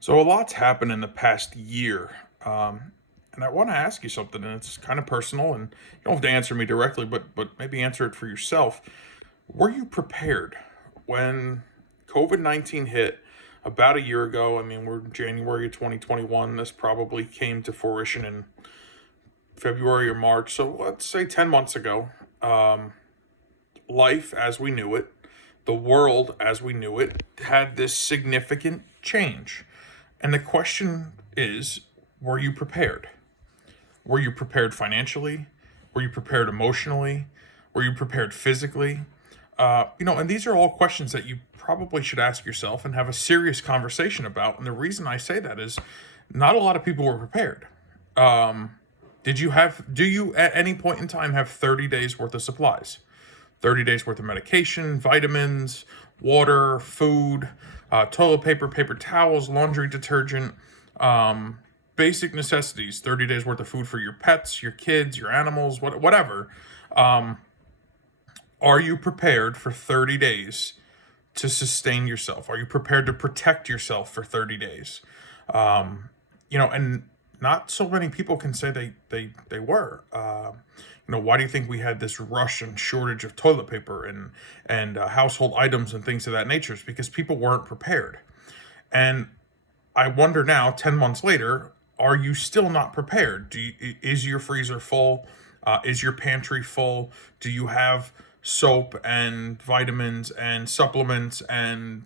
So a lot's happened in the past year, and I want to ask you something, and it's kind of personal, and you don't have to answer me directly, but maybe answer it for yourself. Were you prepared when COVID-19 hit about a year ago? I mean, we're January of 2021. This probably came to fruition in February or March, so let's say 10 months ago. Um, Life as we knew it, the world as we knew it, had this significant change. And the question is, were you prepared? Were you prepared financially? Were you prepared emotionally? Were you prepared physically? And these are all questions that you probably should ask yourself and have a serious conversation about. And the reason I say that is not a lot of people were prepared. Do you at any point in time have 30 days worth of supplies? 30 days worth of medication, vitamins, water, food, toilet paper, paper towels, laundry detergent, basic necessities, 30 days worth of food for your pets, your kids, your animals, whatever. Are you prepared for 30 days to sustain yourself? Are you prepared to protect yourself for 30 days? And not so many people can say they were. Why do you think we had this rush and shortage of toilet paper and household items and things of that nature? It's because people weren't prepared. And I wonder now, 10 months later, are you still not prepared? Is your freezer full? Is your pantry full? Do you have soap and vitamins and supplements and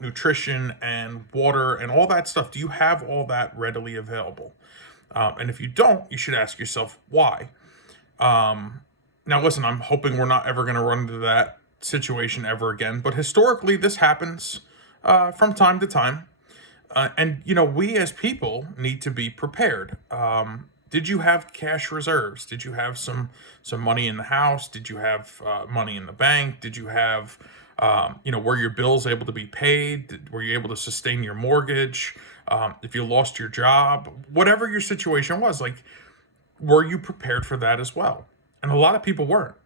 nutrition and water and all that stuff? Do you have all that readily available? And if you don't, you should ask yourself why. Now, listen, I'm hoping we're not ever going to run into that situation ever again. But historically, this happens from time to time. We as people need to be prepared. Did you have cash reserves? Did you have some money in the house? Did you have money in the bank? Did you have, were your bills able to be paid? Were you able to sustain your mortgage? If you lost your job, whatever your situation was, were you prepared for that as well? And a lot of people weren't.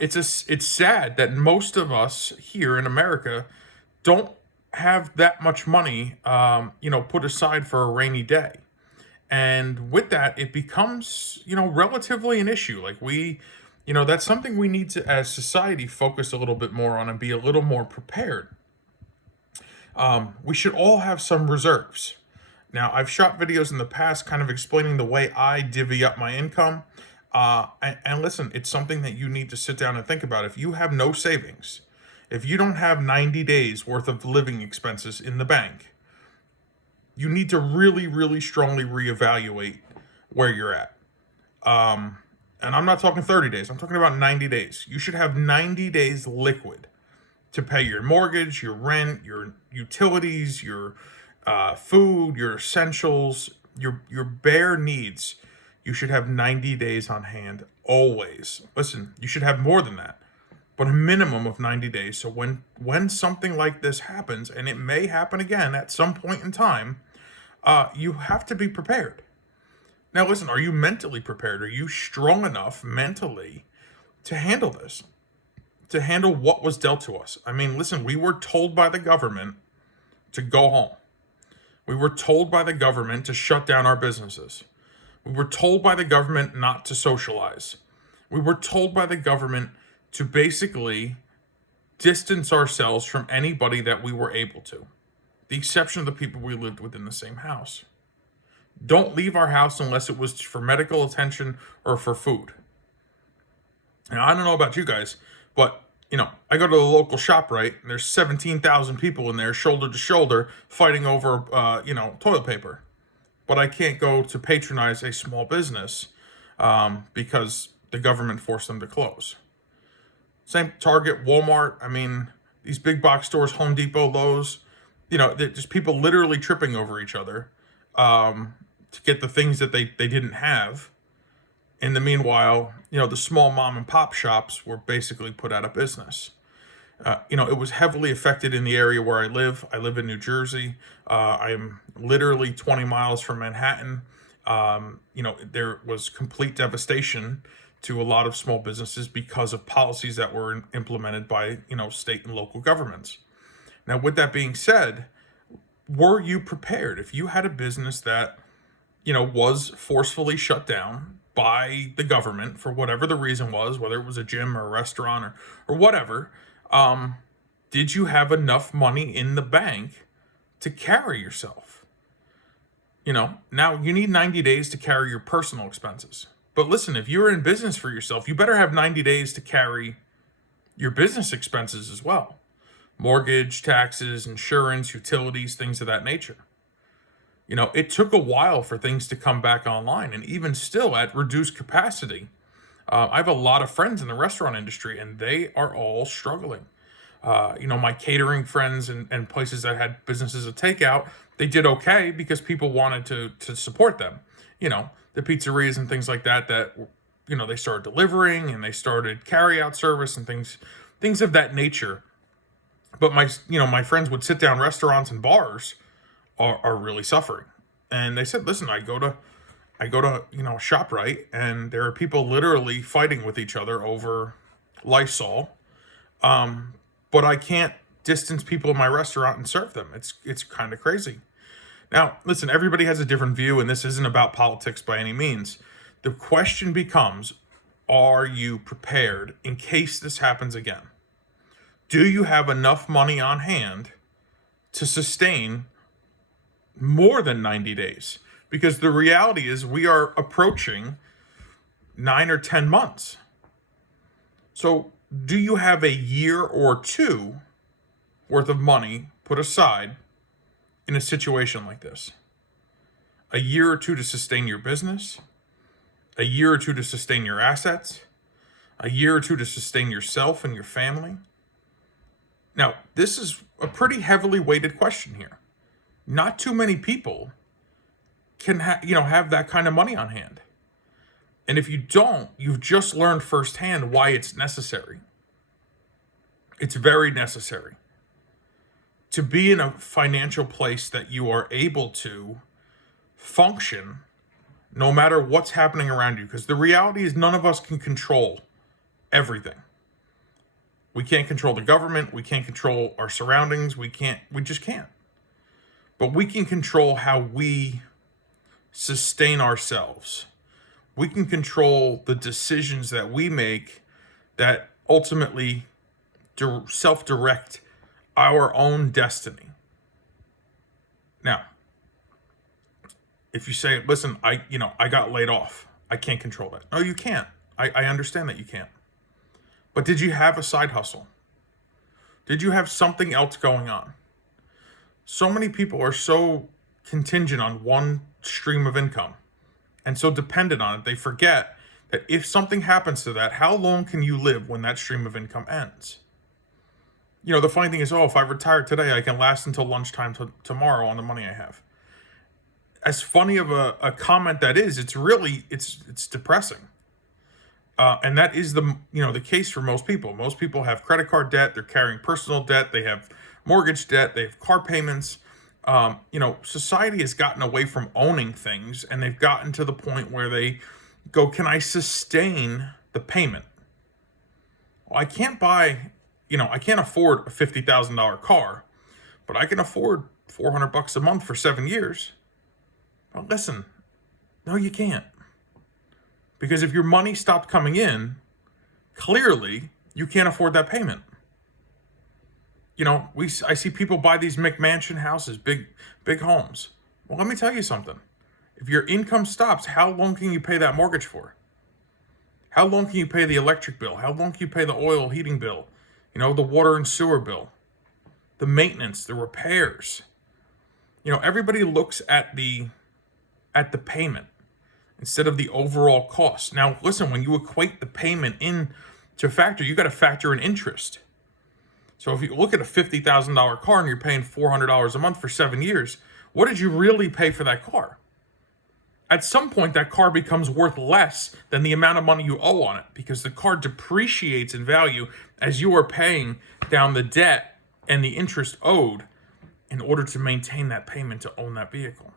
It's sad that most of us here in America don't have that much money, put aside for a rainy day. And with that, it becomes, relatively an issue. That's something we need to, as society, focus a little bit more on and be a little more prepared. We should all have some reserves. Now, I've shot videos in the past kind of explaining the way I divvy up my income. And listen, it's something that you need to sit down and think about. If you have no savings, if you don't have 90 days worth of living expenses in the bank, you need to really, really strongly reevaluate where you're at. And I'm not talking 30 days, I'm talking about 90 days. You should have 90 days liquid to pay your mortgage, your rent, your utilities, your food, your essentials, your bare needs. You should have 90 days on hand always. Listen, you should have more than that, but a minimum of 90 days. So when something like this happens, and it may happen again at some point in time, you have to be prepared. Now, listen, are you mentally prepared? Are you strong enough mentally to handle this? To handle what was dealt to us? I mean, listen, we were told by the government to go home. We were told by the government to shut down our businesses. We were told by the government not to socialize. We were told by the government to basically distance ourselves from anybody that we were able to, the exception of the people we lived with in the same house. Don't leave our house unless it was for medical attention or for food. Now, I don't know about you guys, but I go to the local ShopRite, and there's 17,000 people in there, shoulder to shoulder, fighting over, toilet paper. But I can't go to patronize a small business because the government forced them to close. Same Target, Walmart. I mean, these big box stores, Home Depot, Lowe's. There's people literally tripping over each other to get the things that they didn't have. In the meanwhile, the small mom and pop shops were basically put out of business. It was heavily affected in the area where I live. I live in New Jersey. I am literally 20 miles from Manhattan. There was complete devastation to a lot of small businesses because of policies that were implemented by, state and local governments. Now, with that being said, were you prepared? If you had a business that, was forcefully shut down by the government for whatever the reason was, whether it was a gym or a restaurant or whatever, did you have enough money in the bank to carry yourself? Now you need 90 days to carry your personal expenses. But listen, if you're in business for yourself, you better have 90 days to carry your business expenses as well. Mortgage, taxes, insurance, utilities, things of that nature. It took a while for things to come back online, and even still at reduced capacity. I have a lot of friends in the restaurant industry, and they are all struggling. My catering friends and places that had businesses of takeout, they did okay because people wanted to support them. The pizzerias and things like that, they started delivering and they started carry out service and things of that nature. But my friends would sit down restaurants and bars are really suffering. And they said, listen, I go to ShopRite, and there are people literally fighting with each other over Lysol. But I can't distance people in my restaurant and serve them. It's kind of crazy. Now, listen, everybody has a different view, and this isn't about politics by any means. The question becomes, are you prepared in case this happens again? Do you have enough money on hand to sustain more than 90 days? Because the reality is we are approaching 9 or 10 months. So do you have a year or two worth of money put aside in a situation like this? A year or two to sustain your business? A year or two to sustain your assets? A year or two to sustain yourself and your family? Now, this is a pretty heavily weighted question here. Not too many people can have that kind of money on hand. And if you don't, you've just learned firsthand why it's necessary. It's very necessary to be in a financial place that you are able to function no matter what's happening around you. Because the reality is none of us can control everything. We can't control the government. We can't control our surroundings. We just can't. But we can control how we sustain ourselves. We can control the decisions that we make that ultimately self-direct our own destiny. Now, if you say, listen, I got laid off, I can't control that. No, you can't. I understand that you can't. But did you have a side hustle? Did you have something else going on? So many people are so contingent on one stream of income and so dependent on it, they forget that if something happens to that, how long can you live when that stream of income ends? The funny thing is, if I retire today, I can last until lunchtime tomorrow on the money I have. As funny of a comment that is, it's depressing. And that is the case for most people. Most people have credit card debt. They're carrying personal debt. They have mortgage debt. They have car payments. Society has gotten away from owning things, and they've gotten to the point where they go, can I sustain the payment? Well, I can't afford a $50,000 car, but I can afford $400 a month for 7 years. Well, listen, no, you can't. Because if your money stopped coming in, clearly you can't afford that payment. I see people buy these McMansion houses, big homes. Well, let me tell you something. If your income stops, how long can you pay that mortgage for? How long can you pay the electric bill? How long can you pay the oil heating bill? The water and sewer bill, the maintenance, the repairs. Everybody looks at the payment instead of the overall cost. Now, listen, when you equate the payment into a factor, you got to factor in interest. So if you look at a $50,000 car and you're paying $400 a month for 7 years, what did you really pay for that car? At some point, that car becomes worth less than the amount of money you owe on it because the car depreciates in value as you are paying down the debt and the interest owed in order to maintain that payment to own that vehicle.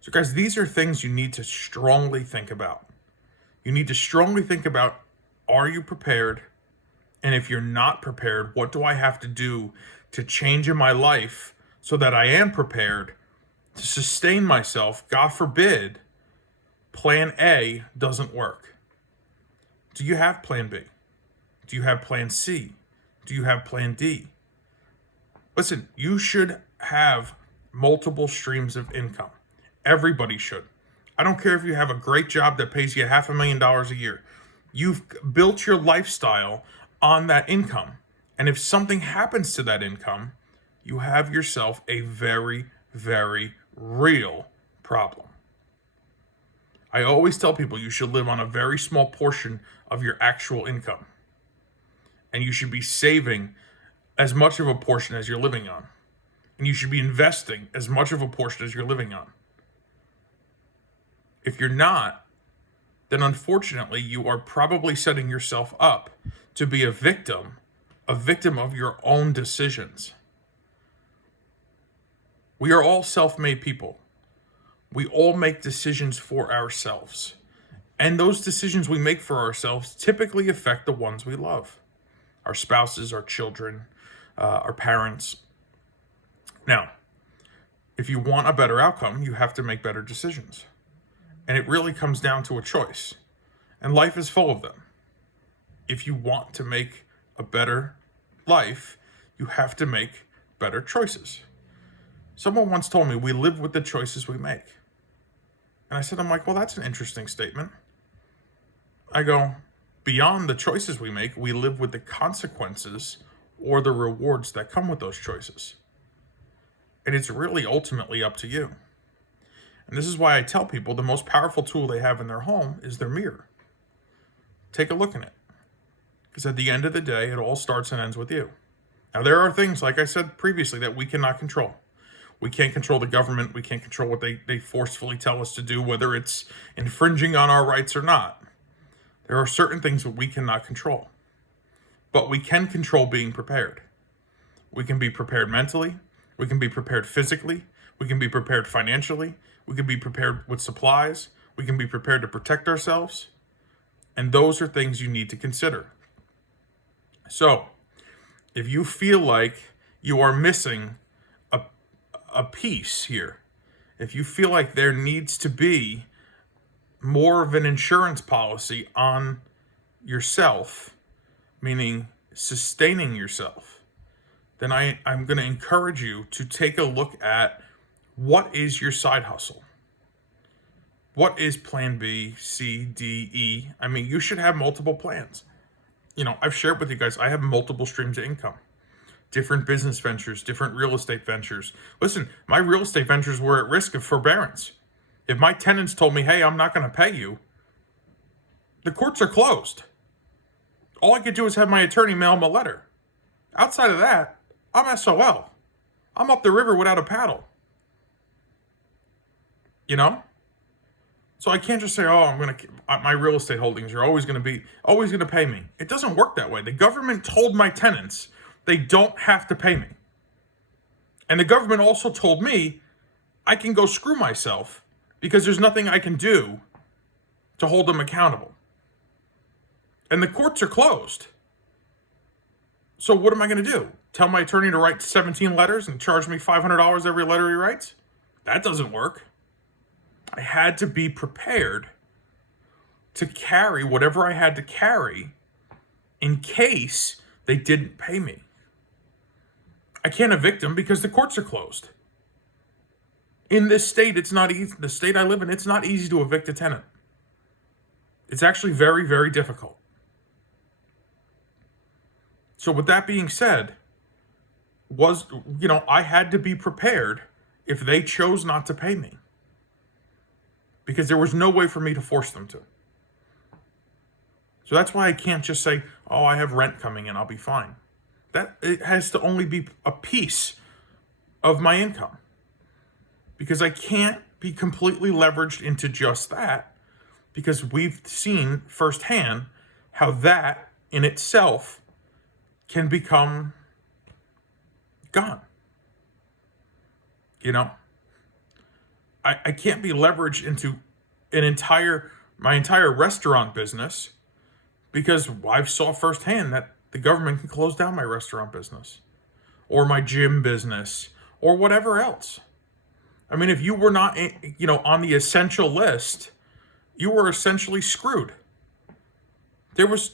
So guys, these are things you need to strongly think about. You need to strongly think about, are you prepared? And if you're not prepared, what do I have to do to change in my life so that I am prepared to sustain myself. God forbid, plan A doesn't work. Do you have plan B? Do you have plan C? Do you have plan D? Listen, you should have multiple streams of income. Everybody should. I don't care if you have a great job that pays you $500,000 a year. You've built your lifestyle on that income. And if something happens to that income, you have yourself a very, very real problem. I always tell people you should live on a very small portion of your actual income. And you should be saving as much of a portion as you're living on. And you should be investing as much of a portion as you're living on. If you're not, then unfortunately you are probably setting yourself up to be a victim of your own decisions. We are all self-made people. We all make decisions for ourselves. And those decisions we make for ourselves typically affect the ones we love. Our spouses, our children, our parents. Now, if you want a better outcome, you have to make better decisions. And it really comes down to a choice. And life is full of them. If you want to make a better life, you have to make better choices. Someone once told me we live with the choices we make. And I said, I'm like, well, that's an interesting statement. I go, beyond the choices we make, we live with the consequences or the rewards that come with those choices. And it's really ultimately up to you. And this is why I tell people the most powerful tool they have in their home is their mirror. Take a look in it. Because at the end of the day, it all starts and ends with you. Now, there are things, like I said previously, that we cannot control. We can't control the government. We can't control what they forcefully tell us to do, whether it's infringing on our rights or not. There are certain things that we cannot control. But we can control being prepared. We can be prepared mentally. We can be prepared physically. We can be prepared financially. We can be prepared with supplies. We can be prepared to protect ourselves. And those are things you need to consider. So, if you feel like you are missing a piece here, if you feel like there needs to be more of an insurance policy on yourself, meaning sustaining yourself, then I'm going to encourage you to take a look at what is your side hustle. What is plan B, C, D, E? I mean, you should have multiple plans. You know, I've shared with you guys, I have multiple streams of income. Different business ventures, different real estate ventures. Listen, my real estate ventures were at risk of forbearance. If my tenants told me, hey, I'm not going to pay you, the courts are closed. All I could do is have my attorney mail them a letter. Outside of that, I'm SOL. I'm up the river without a paddle. You know? So I can't just say, oh, my real estate holdings are always going to pay me. It doesn't work that way. The government told my tenants they don't have to pay me. And the government also told me I can go screw myself because there's nothing I can do to hold them accountable. And the courts are closed. So what am I going to do? Tell my attorney to write 17 letters and charge me $500 every letter he writes? That doesn't work. I had to be prepared to carry whatever I had to carry in case they didn't pay me. I can't evict them because the courts are closed. In this state, it's not easy. The state I live in, it's not easy to evict a tenant. It's actually very, very difficult. So with that being said, I had to be prepared if they chose not to pay me. Because there was no way for me to force them to. So that's why I can't just say, oh, I have rent coming in, I'll be fine. It has to only be a piece of my income. Because I can't be completely leveraged into just that. Because we've seen firsthand how that in itself can become gone. You know? I can't be leveraged into my entire restaurant business because I've saw firsthand that the government can close down my restaurant business or my gym business or whatever else. I mean, if you were not, on the essential list, you were essentially screwed. It was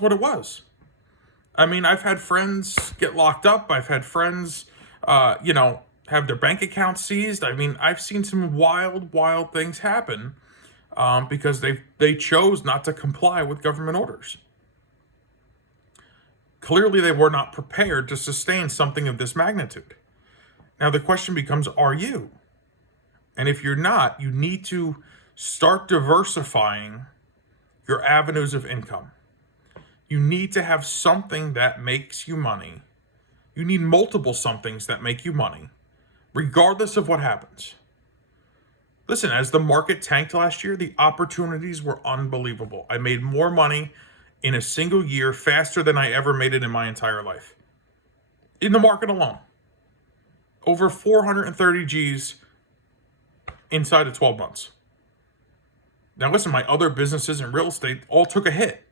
what it was. I mean, I've had friends get locked up. I've had friends, have their bank accounts seized. I mean, I've seen some wild things happen because they chose not to comply with government orders. Clearly, they were not prepared to sustain something of this magnitude. Now, the question becomes, are you? And if you're not, you need to start diversifying your avenues of income. You need to have something that makes you money. You need multiple somethings that make you money, regardless of what happens. Listen, as the market tanked last year, the opportunities were unbelievable. I made more money in a single year faster than I ever made it in my entire life. In the market alone. Over 430 G's inside of 12 months. Now listen, my other businesses in real estate all took a hit.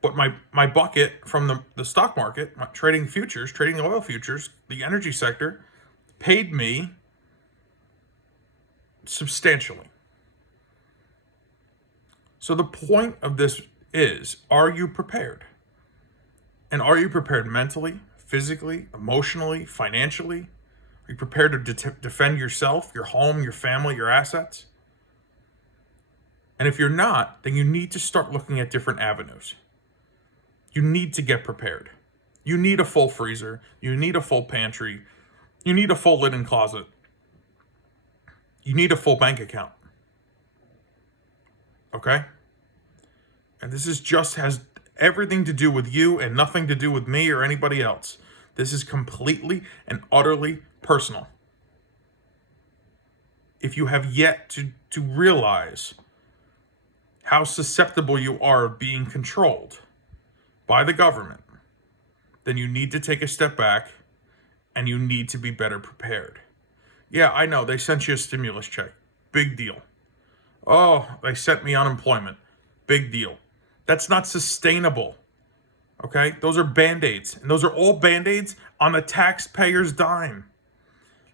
But my bucket from the stock market, trading futures, trading oil futures, the energy sector, paid me substantially. So the point of this is, are you prepared? And are you prepared mentally, physically, emotionally, financially? Are you prepared to defend yourself, your home, your family, your assets? And if you're not, then you need to start looking at different avenues. You need to get prepared. You need a full freezer. You need a full pantry. You need a full linen closet. You need a full bank account. Okay? And this has everything to do with you and nothing to do with me or anybody else. This is completely and utterly personal. If you have yet to realize how susceptible you are of being controlled by the government, then you need to take a step back and you need to be better prepared. Yeah, I know, they sent you a stimulus check. Big deal. Oh, they sent me unemployment. Big deal. That's not sustainable. Okay? Those are Band-Aids. And those are all Band-Aids on the taxpayer's dime.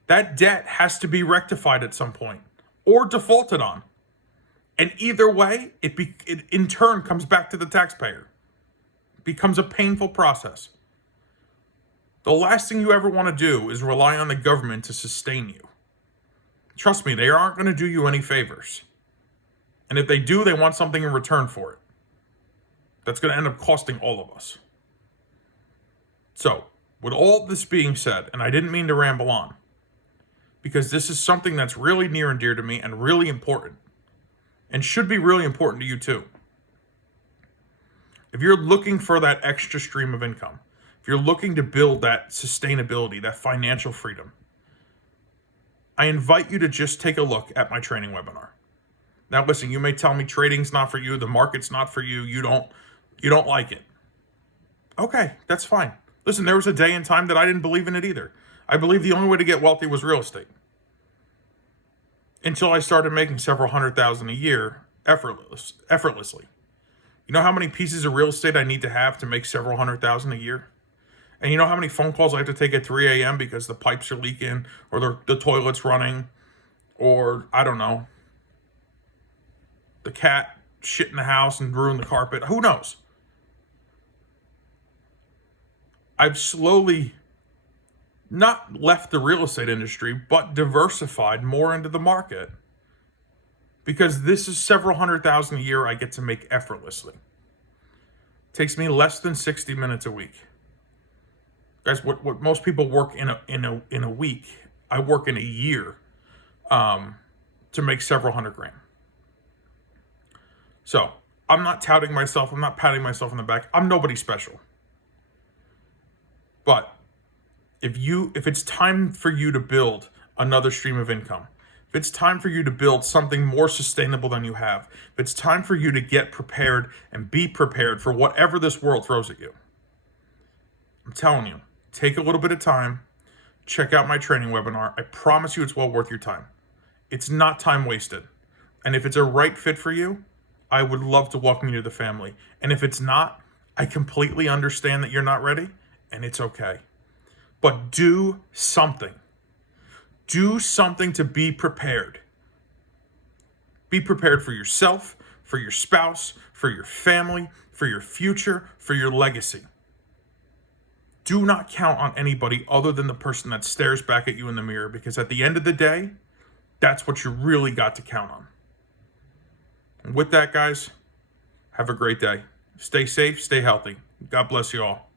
That debt has to be rectified at some point or defaulted on. And either way, it in turn comes back to the taxpayer. It becomes a painful process. The last thing you ever want to do is rely on the government to sustain you. Trust me, they aren't going to do you any favors. And if they do, they want something in return for it. That's going to end up costing all of us. So, with all this being said, and I didn't mean to ramble on, because this is something that's really near and dear to me and really important, and should be really important to you too. If you're looking for that extra stream of income, if you're looking to build that sustainability, that financial freedom, I invite you to just take a look at my training webinar. Now listen, you may tell me trading's not for you, the market's not for you, you don't like it. Okay, that's fine. Listen, there was a day and time that I didn't believe in it either. I believed the only way to get wealthy was real estate. Until I started making several $100,000 a year effortlessly. You know how many pieces of real estate I need to have to make several $100,000 a year? And you know how many phone calls I have to take at 3 a.m. because the pipes are leaking or the toilet's running or, I don't know, the cat shit in the house and ruined the carpet. Who knows? I've slowly not left the real estate industry, but diversified more into the market because this is several $100,000 a year I get to make effortlessly. It takes me less than 60 minutes a week. Guys, what most people work in a week, I work in a year to make several $100,000. So I'm not touting myself. I'm not patting myself on the back. I'm nobody special. But if it's time for you to build another stream of income, if it's time for you to build something more sustainable than you have, if it's time for you to get prepared and be prepared for whatever this world throws at you, I'm telling you, take a little bit of time, check out my training webinar. I promise you it's well worth your time. It's not time wasted. And if it's a right fit for you, I would love to welcome you to the family. And if it's not, I completely understand that you're not ready, and it's okay. but do something. Do something to be prepared. Be prepared for yourself, for your spouse, for your family, for your future, for your legacy. Do not count on anybody other than the person that stares back at you in the mirror, because at the end of the day, that's what you really got to count on. And with that, guys, have a great day. Stay safe, stay healthy. God bless you all.